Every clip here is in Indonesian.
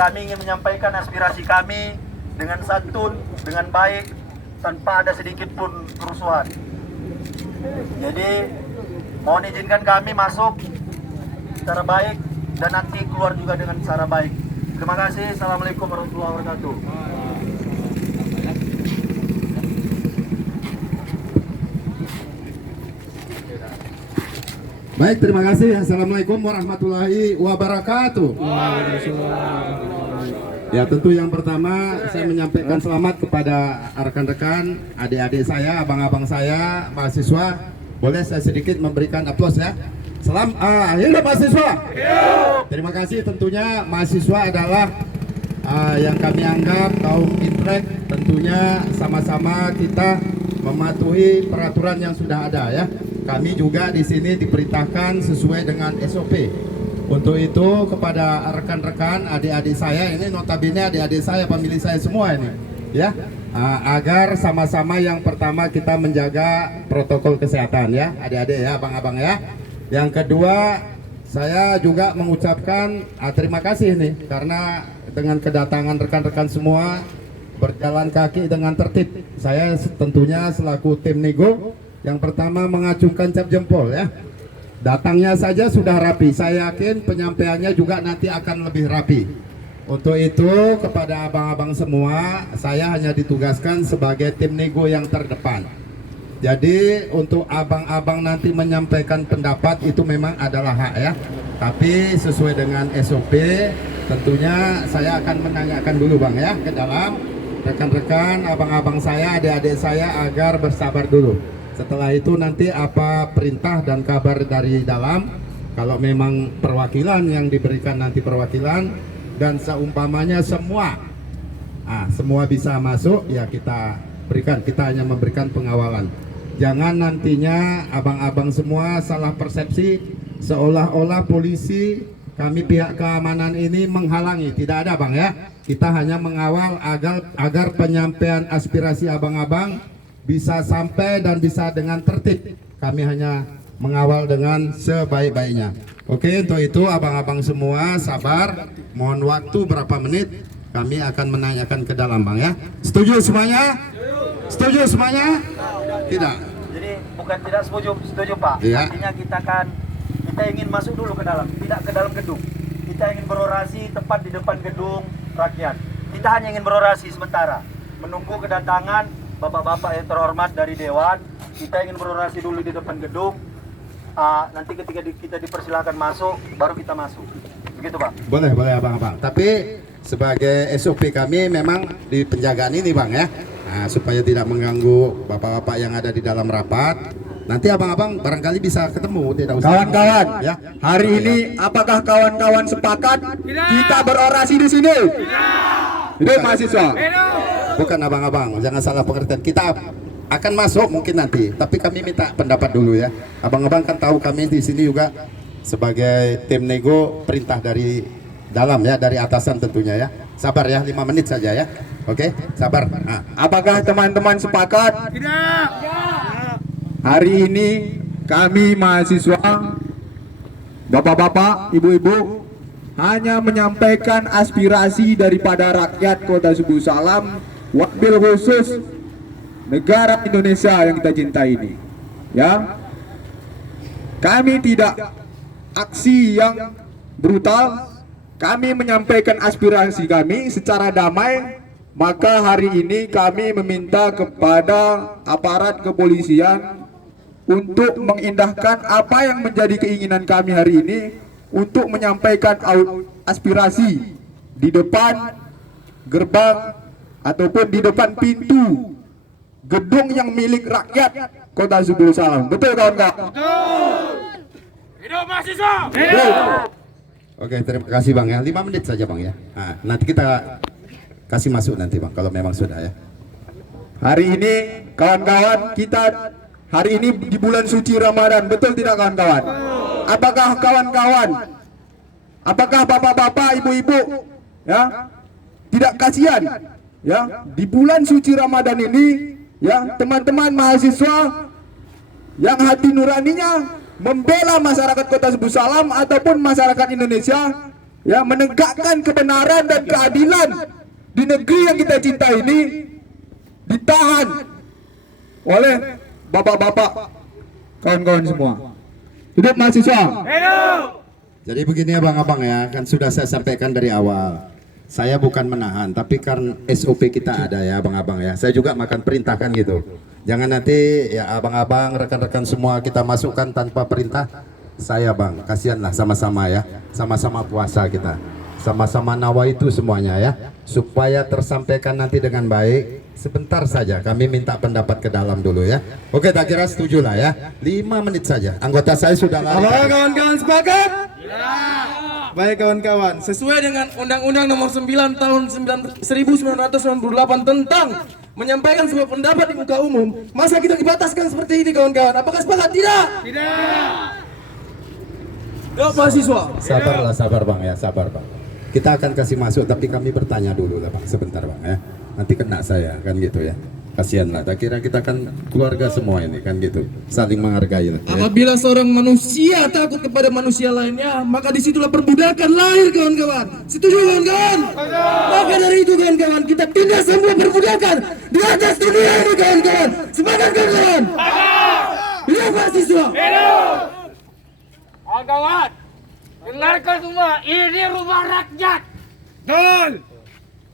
kami ingin menyampaikan aspirasi kami dengan santun, dengan baik, tanpa ada sedikit pun kerusuhan. Jadi mohon izinkan kami masuk secara baik dan nanti keluar juga dengan cara baik. Terima kasih. Assalamualaikum warahmatullahi wabarakatuh. Baik, terima kasih. Assalamualaikum warahmatullahi wabarakatuh. Ya, tentu yang pertama saya menyampaikan selamat kepada rekan-rekan, adik-adik saya, abang-abang saya, mahasiswa. Boleh saya sedikit memberikan aplaus ya. Hidup mahasiswa. Terima kasih. Tentunya mahasiswa adalah yang kami anggap kaum intelek. Tentunya sama-sama kita mematuhi peraturan yang sudah ada ya. Kami juga di sini diperintahkan sesuai dengan SOP. Untuk itu kepada rekan-rekan, adik-adik saya, ini notabene adik-adik saya, pemilih saya semua ini, ya, agar sama-sama yang pertama kita menjaga protokol kesehatan ya, adik-adik ya, abang-abang ya. Yang kedua, saya juga mengucapkan terima kasih nih, karena dengan kedatangan rekan-rekan semua berjalan kaki dengan tertib. Saya tentunya selaku tim nego yang pertama mengacungkan cap jempol ya. Datangnya saja sudah rapi. Saya yakin penyampaiannya juga nanti akan lebih rapi. Untuk itu kepada abang-abang semua, saya hanya ditugaskan sebagai tim nego yang terdepan. Jadi untuk abang-abang nanti menyampaikan pendapat itu memang adalah hak ya. Tapi sesuai dengan SOP, tentunya saya akan menanyakan dulu Bang ya ke dalam rekan-rekan, abang-abang saya, adik-adik saya agar bersabar dulu. Setelah itu nanti apa perintah dan kabar dari dalam, kalau memang perwakilan yang diberikan nanti perwakilan, dan seumpamanya semua bisa masuk ya kita berikan, kita hanya memberikan pengawalan. Jangan nantinya abang-abang semua salah persepsi seolah-olah polisi, kami pihak keamanan ini menghalangi. Tidak ada Bang ya, kita hanya mengawal agar penyampaian aspirasi abang-abang bisa sampai dan bisa dengan tertib. Kami hanya mengawal dengan sebaik-baiknya. Oke, untuk itu abang-abang semua sabar. Mohon waktu berapa menit, kami akan menanyakan ke dalam Bang ya. Setuju semuanya? Setuju semuanya? Tidak. Jadi bukan tidak setuju Pak. Iya. Artinya kita ingin masuk dulu ke dalam, tidak ke dalam gedung. Kita ingin berorasi tepat di depan gedung rakyat. Kita hanya ingin berorasi sementara, menunggu kedatangan bapak-bapak yang terhormat dari Dewan. Kita ingin berorasi dulu di depan gedung. Nanti ketika kita dipersilakan masuk, baru kita masuk. Begitu Pak? Boleh abang-abang. Tapi sebagai SOP kami memang di penjagaan ini Bang ya, supaya tidak mengganggu bapak-bapak yang ada di dalam rapat. Nanti abang-abang barangkali bisa ketemu, tidak usah. Kawan-kawan, ya. hari ini apakah kawan-kawan sepakat kita berorasi di sini? Hidup mahasiswa. Bukan abang-abang, jangan salah pengertian. Kita akan masuk mungkin nanti, tapi kami minta pendapat dulu ya. Abang-abang kan tahu kami di sini juga sebagai tim nego, perintah dari dalam ya, dari atasan tentunya ya. Sabar ya, 5 menit saja ya. Oke, sabar. Apakah teman-teman sepakat? Tidak. Hari ini kami mahasiswa, bapak-bapak, ibu-ibu, hanya menyampaikan aspirasi daripada rakyat Kota Subuh Salam, wabil khusus negara Indonesia yang kita cintai ini. Ya, kami tidak aksi yang brutal. Kami menyampaikan aspirasi kami secara damai. Maka hari ini kami meminta kepada aparat kepolisian untuk mengindahkan apa yang menjadi keinginan kami hari ini, untuk menyampaikan aspirasi di depan gerbang ataupun di depan pintu gedung yang milik rakyat Kota Subuh Salam. Betul kawan-kawan? Betul. Hidup mahasiswa. Hidup. Oke, terima kasih Bang ya. 5 menit saja Bang ya. Nanti kita kasih masuk nanti Bang kalau memang sudah ya. Hari ini kawan-kawan, kita hari ini di bulan suci Ramadan, betul tidak kawan-kawan? Apakah kawan-kawan, apakah bapak-bapak, ibu-ibu ya tidak kasihan ya di bulan suci Ramadan ini ya, teman-teman mahasiswa yang hati nuraninya membela masyarakat Kota Subuh Salam ataupun masyarakat Indonesia ya, menegakkan kebenaran dan keadilan di negeri yang kita cinta ini ditahan oleh bapak-bapak, kawan-kawan semua. Hidup mahasiswa. Jadi begini abang-abang ya, kan sudah saya sampaikan dari awal. Saya bukan menahan, tapi karena SOP kita ada ya abang-abang ya. Saya juga makan perintahkan gitu. Jangan nanti ya abang-abang, rekan-rekan semua kita masukkan tanpa perintah. Saya bang, kasihanlah sama-sama ya. Sama-sama puasa kita. Sama-sama nawa itu semuanya ya. Supaya tersampaikan nanti dengan baik. Sebentar saja kami minta pendapat ke dalam dulu ya. Oke, tak kira setuju lah ya. 5 menit saja. Anggota saya sudah lari. Apakah kawan-kawan sepakat? Baik kawan-kawan, sesuai dengan Undang-Undang Nomor 9 Tahun 1998 tentang menyampaikan sebuah pendapat di muka umum, masa kita dibataskan seperti ini kawan-kawan? Apakah sepakat? Tidak. Yuk mahasiswa. Sabar bang ya, sabar bang. Kita akan kasih masuk, tapi kami bertanya dulu lah bang, sebentar bang ya. Nanti kena saya kan gitu ya. Kasihan lah, tak kira kita kan keluarga semua ini kan gitu, saling menghargai. Ya. Apabila seorang manusia takut kepada manusia lainnya, maka disitulah perbudakan lahir kawan-kawan. Setuju kawan-kawan? Maka dari itu kawan-kawan, kita tindak semua perbudakan di atas dunia ini kawan-kawan. Sepakat kawan-kawan? Hidup mahasiswa. Kawan-kawan, dengarkan semua, ini rumah rakyat. Betul.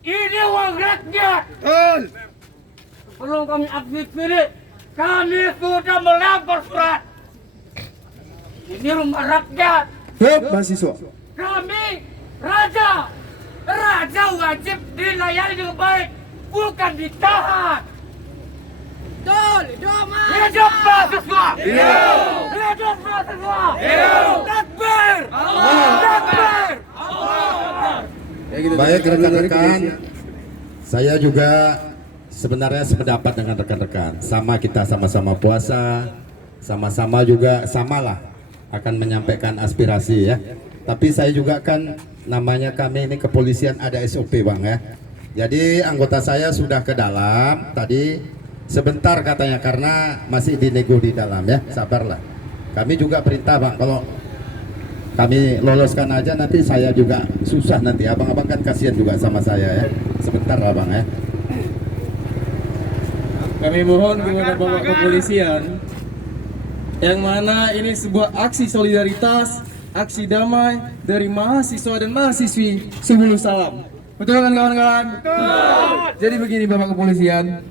Ini uang rakyat. Betul. Sebelum kami aktifkan, kami sudah melempar surat. Ini rumah rakyat. Hidup mahasiswa. Kami raja. Raja wajib dilayani dengan baik, bukan ditahan. Betul. Hidup mahasiswa. Hidup mahasiswa. Takbir. Takbir. Baik rekan-rekan, saya juga sebenarnya sependapat dengan rekan-rekan. Sama kita sama-sama puasa, sama-sama juga samalah akan menyampaikan aspirasi ya. Tapi saya juga kan namanya kami ini kepolisian ada SOP bang ya. Jadi anggota saya sudah ke dalam tadi sebentar katanya karena masih dinego di dalam ya. Sabarlah. Kami juga perintah bang kalau kami loloskan aja nanti saya juga susah nanti. Abang-abang kan kasihan juga sama saya ya. Sebentar lah bang ya. Kami mohon kepada Bapak Kepolisian, yang mana ini sebuah aksi solidaritas, aksi damai dari mahasiswa dan mahasiswi Subulu Salam. Betul kan kawan-kawan? Jadi begini Bapak Kepolisian,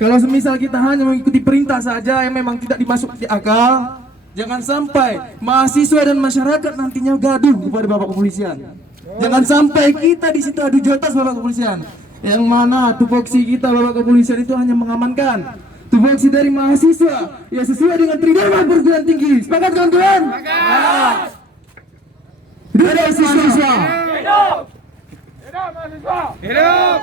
kalau semisal kita hanya mengikuti perintah saja yang memang tidak dimasuk di akal, jangan sampai mahasiswa dan masyarakat nantinya gaduh kepada Bapak Kepolisian. Jangan sampai kita di situ adu jotos Bapak Kepolisian. Yang mana tupoksi kita Bapak Kepolisian itu hanya mengamankan tupoksi dari mahasiswa ya sesuai dengan tridharma perguruan tinggi. Sepakat kawan-kawan? Sepakat. Hidup mahasiswa. Hidup. Hidup mahasiswa. Hidup.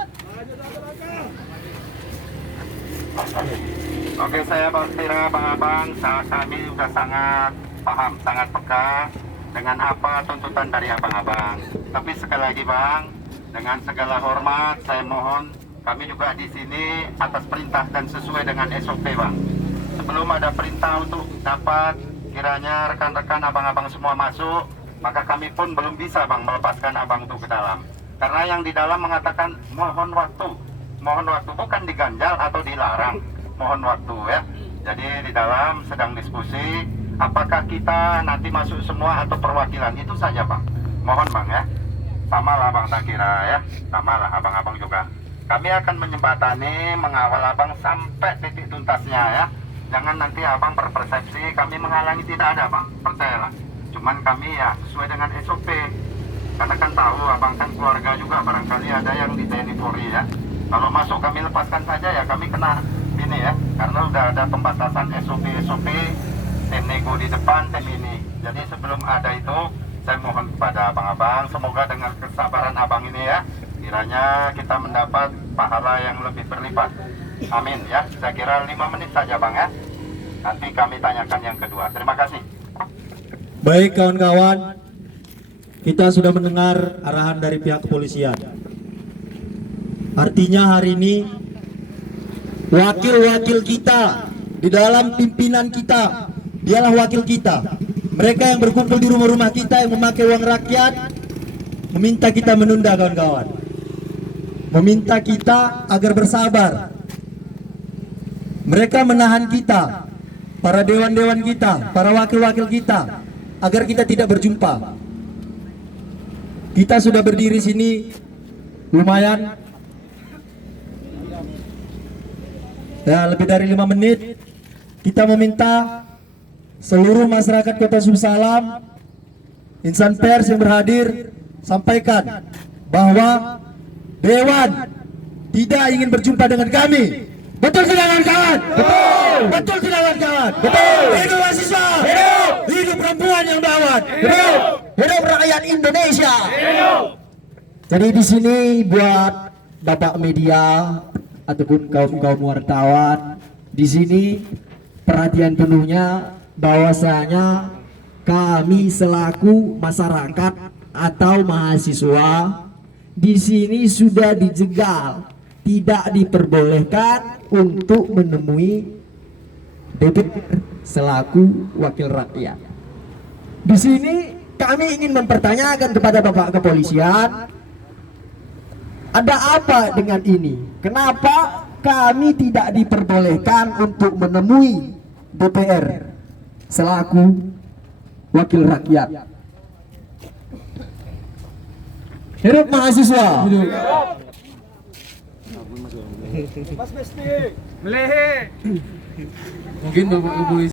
Oke, saya kira bang-abang, kami sudah sangat paham, sangat peka dengan apa tuntutan dari abang-abang. Tapi sekali lagi bang, dengan segala hormat, saya mohon kami juga di sini atas perintah dan sesuai dengan SOP bang. Sebelum ada perintah untuk dapat kiranya rekan-rekan abang-abang semua masuk, maka kami pun belum bisa bang melepaskan abang itu ke dalam. Karena yang di dalam mengatakan mohon waktu bukan diganjal atau dilarang, mohon waktu ya. Jadi di dalam sedang diskusi apakah kita nanti masuk semua atau perwakilan, itu saja bang. Mohon bang ya. Sama lah bang tak kira ya, sama lah abang-abang juga. Kami akan menjembatani, mengawal abang sampai titik tuntasnya ya. Jangan nanti abang berpersepsi kami menghalangi, tidak ada bang, percayalah. Cuman kami ya sesuai dengan SOP. Karena kan tahu abang kan keluarga juga, barangkali ada yang di TNI Polri ya. Kalau masuk kami lepaskan saja ya, kami kena ini ya. Karena udah ada pembatasan SOP, tim nego di depan, tim ini. Jadi sebelum ada itu, saya mohon kepada abang-abang, semoga dengan kesabaran abang ini ya, kiranya kita mendapat pahala yang lebih berlipat. Amin ya. Saya kira 5 menit saja bang ya. Nanti kami tanyakan yang kedua. Terima kasih. Baik kawan-kawan, kita sudah mendengar arahan dari pihak kepolisian. Artinya hari ini wakil-wakil kita di dalam pimpinan kita, dialah wakil kita. Mereka yang berkumpul di rumah-rumah kita yang memakai uang rakyat meminta kita menunda kawan-kawan. Meminta kita agar bersabar. Mereka menahan kita, para dewan-dewan kita, para wakil-wakil kita, agar kita tidak berjumpa. Kita sudah berdiri sini lumayan ya, lebih dari 5 menit. Kita meminta seluruh masyarakat Kota Subuh insan pers yang berhadir, sampaikan bahwa Dewan tidak ingin berjumpa dengan kami. Betul tidak kawan-kawan? Betul. Betul tidak kawan-kawan? Betul. Hidup mahasiswa. Hidup. Hidup perempuan yang bawat. Hidup. Hidup rakyat Indonesia. Hidup. Jadi di sini buat bapak media ataupun kaum wartawan, di sini perhatian penuhnya bahwasanya kami selaku masyarakat atau mahasiswa di sini sudah dijegal, tidak diperbolehkan untuk menemui DPR selaku wakil rakyat. Di sini kami ingin mempertanyakan kepada Bapak Kepolisian, ada apa dengan ini? Kenapa kami tidak diperbolehkan untuk menemui DPR selaku wakil rakyat? Hidup mahasiswa. Melehe. Mungkin Bapak Kepolisian